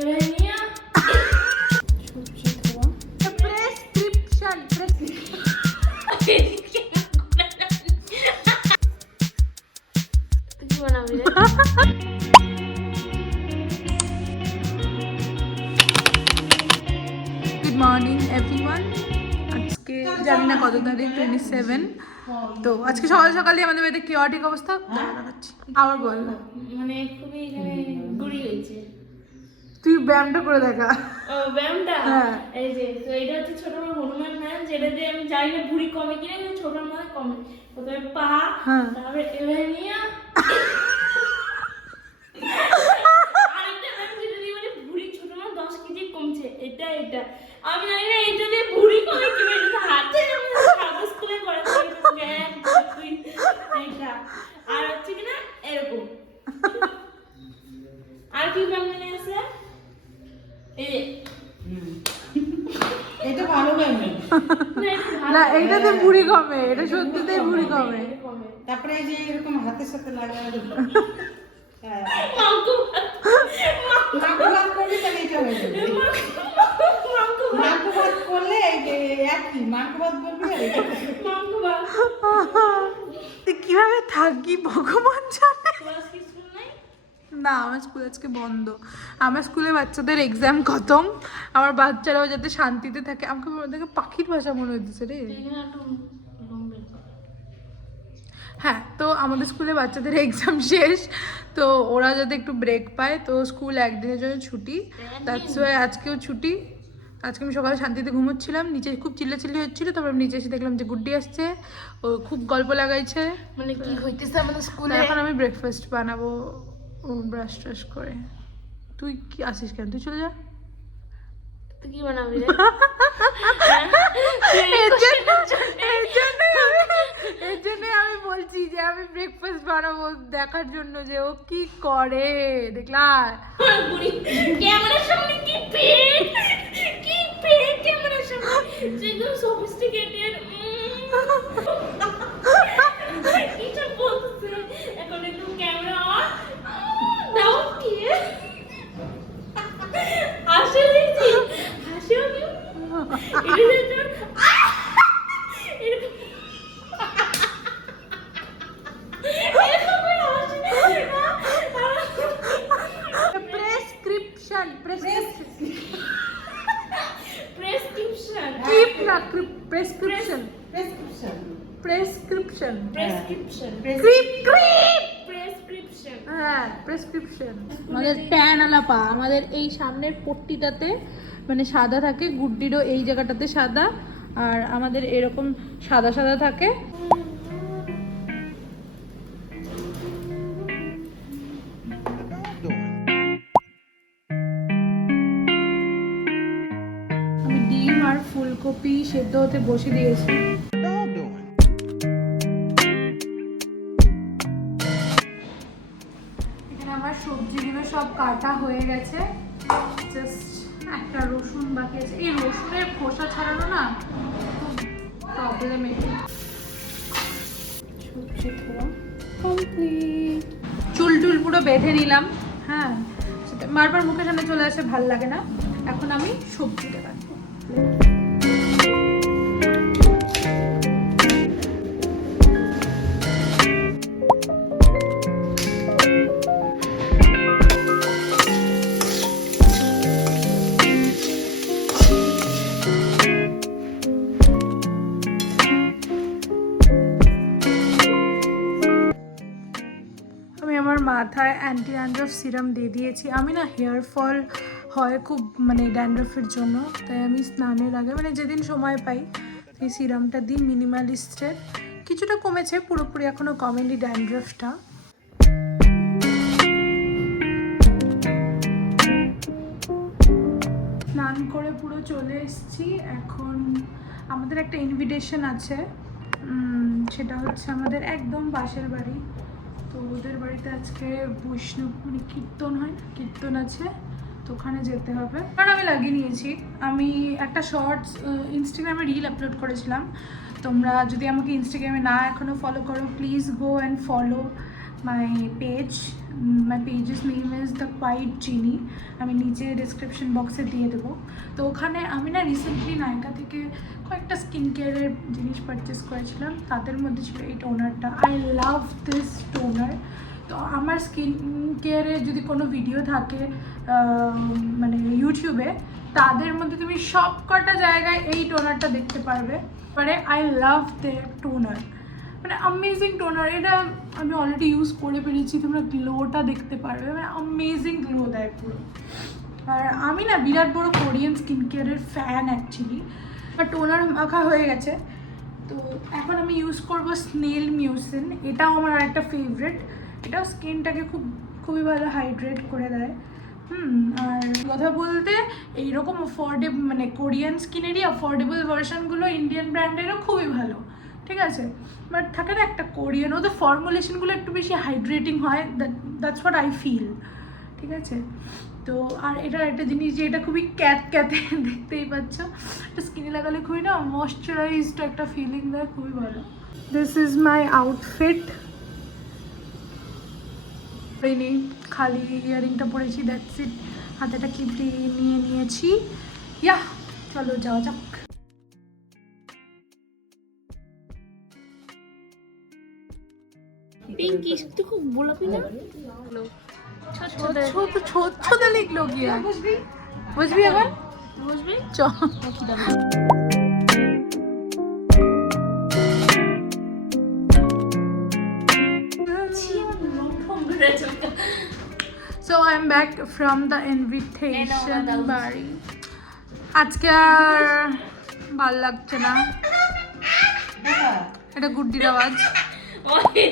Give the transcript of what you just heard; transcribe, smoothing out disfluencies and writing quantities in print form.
Good morning everyone. আজকে জানি না কত তারিখ, 27। তো আজকে সকাল সকালই আমাদের বাড়িতে কিওটিক অবস্থা দেখাচ্ছি। আবার বল, মানে খুবই গুড়ি হয়েছে। তুই ব্যায়ামটা করে দেখা। ও ব্যায়ামটা, এই যে তো এটা হচ্ছে ছোট আমার হনুমান ব্যায়াম, যেটা দিয়ে আমি জানি না ভুঁড়ি কমে কিনা, কিন্তু ছোট মানে কমে। প্রথমে পা, তারপরে এভাবে নিয়ে আরেকটা ব্যায়াম যেটা দিয়ে মানে ভুঁড়ি ছোট মানে 10 কেজি কমছে। এটা আমি জানি না এটা দিয়ে ভুঁড়ি কমে কিনা, এটা হাতে সাদা স্কুলে করে এইটা। আর হচ্ছে কিনা এরকম। আর কি ব্যায়াম মনে আছে? এটা ভালো ব্যায়াম না, এইটাতে ভুঁড়ি কমে, এটা সত্যিতেই ভুঁড়ি কমে। তারপরে এই যে এরকম হাতের সাথে লাগানো করলে একই মাংকবাদ বলবি আর এটা কিভাবে থাকি ভগবান জানে। না, আমার স্কুল আজকে বন্ধ। আমার স্কুলে বাচ্চাদের এক্সাম খতম, আমার বাচ্চারাও যাতে শান্তিতে থাকে। আমাকে ওদেরকে পাখির ভাষা মনে হচ্ছে রে। হ্যাঁ, তো আমাদের স্কুলে বাচ্চাদের এক্সাম শেষ, তো ওরা যাতে একটু ব্রেক পায়, তো স্কুল একদিনের জন্য ছুটি। দ্যাটস ওয়াই আজকেও ছুটি। আজকে আমি সকালে শান্তিতে ঘুমোচ্ছিলাম, নিচে খুব চিল্লাচিল্লি হচ্ছিল, তারপর নিচে এসে দেখলাম যে গুড্ডি আসছে, ও খুব গল্প লাগাইছে। মানে কি হইতেছে আমাদের স্কুলে। এখন আমি ব্রেকফাস্ট বানাবো ব্রাশ ট্রাশ করে। তুই কি আসিস কেন? তুই চলে যা। তুই কি বানাবি রে? এর জন্য আমি বলছি যে আমি ব্রেকফাস্ট বানাবো, দেখার জন্য যে ও কি করে। দেখলা ক্যামেরার সামনে কি পেট ক্যামেরার সামনে যেগুলো সফিস্টিকেটেড কিছু বলছে। এখন একটু ক্যামেরা অন দাও কি হাসি দিচ্ছি, হাসিও কি প্রেসক্রিপশন। আমাদের ট্যান আলা পা, আমাদের এই সামনের পট্টিটাতে মানে সাদা থাকে, গুড্ডিরও এই জায়গাটাতে সাদা, আর আমাদের এরকম সাদা সাদা থাকে। আমি ডিম আর ফুলকপি সেদ্ধ হতে বসে দিয়েছি। আমার সবজিগুলো সব কাটা হয়ে গেছে, জাস্ট একটা রসুন বাকি আছে। এই রসুনের খোসা ছাড়ানো না খুব প্রবলেম। সবজি পুরো কমপ্লিট, চুল টুল পুরো বেঁধে নিলাম। হ্যাঁ, বারবার মুখের সামনে চলে আসে, ভাল লাগে না। এখন আমি সবজিটা কাটবো। মাথায় অ্যান্টি ড্যান্ড্রফ সিরাম দিয়ে দিয়েছি। আমি না হেয়ার ফল হয় খুব মানে ড্যান্ড্রফের জন্য, তাই আমি স্নানের আগে মানে যেদিন সময় পাই এই সিরামটা দিই। মিনিমালিস্টের কিছুটা কমেছে, পুরোপুরি এখনও কমেনি ড্যান্ড্রফটা। স্নান করে পুরো চলে এসেছি। এখন আমাদের একটা ইনভিটেশন আছে, সেটা হচ্ছে আমাদের একদম পাশের বাড়ি। তো ওদের বাড়িতে আজকে বৈষ্ণব মানে কীর্তন হয়, কীর্তন আছে, তো ওখানে যেতে হবে। কারণ আমি লাগিয়ে নিয়েছি, আমি একটা শর্টস ইনস্টাগ্রামে রিল আপলোড করেছিলাম। তোমরা যদি আমাকে ইনস্টাগ্রামে না এখনও ফলো করো, please go and follow my page my pages name is the quiet genie, আমি নিচে ডিসক্রিপশন বক্সে দিয়ে দেবো। তো ওখানে আমি না রিসেন্টলি নায়িকা থেকে কয়েকটা স্কিন কেয়ারের জিনিস পারচেস করেছিলাম, তাদের মধ্যে ছিল এই টোনারটা। I love this toner. তো আমার স্কিন কেয়ারের যদি কোনো ভিডিও থাকে মানে ইউটিউবে, তাদের মধ্যে তুমি সব কটা জায়গায় এই টোনারটা দেখতে পারবে। মানে আই লাভ দ্য টোনার, মানে অ্যামেজিং টোনার। এটা আমি অলরেডি ইউজ করে পেরেছি, তোমরা গ্লোটা দেখতে পারবে, মানে অ্যামেজিং গ্লো দেয় পুরো। আর আমি না বিরাট বড় কোরিয়ান স্কিন কেয়ারের ফ্যান অ্যাকচুয়ালি। আর টোনার মাখা হয়ে গেছে, তো এখন আমি ইউজ করব স্নেল মিউসিন। এটাও আমার একটা ফেভারিট, এটাও স্কিনটাকে খুবই ভালো হাইড্রেট করে দেয়। আর কথা বলতে এইরকম অ্যাফোর্ডেবল মানে কোরিয়ান স্কিনেরই অ্যাফোর্ডেবল ভার্সনগুলো ইন্ডিয়ান ব্র্যান্ডেরও খুবই ভালো, ঠিক আছে। বাট থাকে না একটা কোরিয়ান, ওদের ফর্মুলেশনগুলো একটু বেশি হাইড্রেটিং হয়, দ্যাটস হোয়াট আই ফিল, ঠিক আছে। তো আর এটার একটা জিনিস যে এটা খুবই ক্যাতে দেখতেই পাচ্ছ, এটা স্কিনে লাগালে খুবই না ময়শ্চারাইজড একটা ফিলিং দেয়, খুবই ভালো। This is my outfit. নেই, খালি ইয়ারিংটা পরেছি, দ্যাটস ইট। হাতে একটা ক্লিপ নিয়ে নিয়েছি। ইয়া চলো যাওয়া যাক। पिंकी तू खूब बोला भी ना ছোট লিখলো কি আর বুঝবি এখন বুঝবি চ So I'm back from the invitation বাড়ি। আজকে আর ভালো লাগছে না, এটা গুড্ডির আওয়াজ। और ये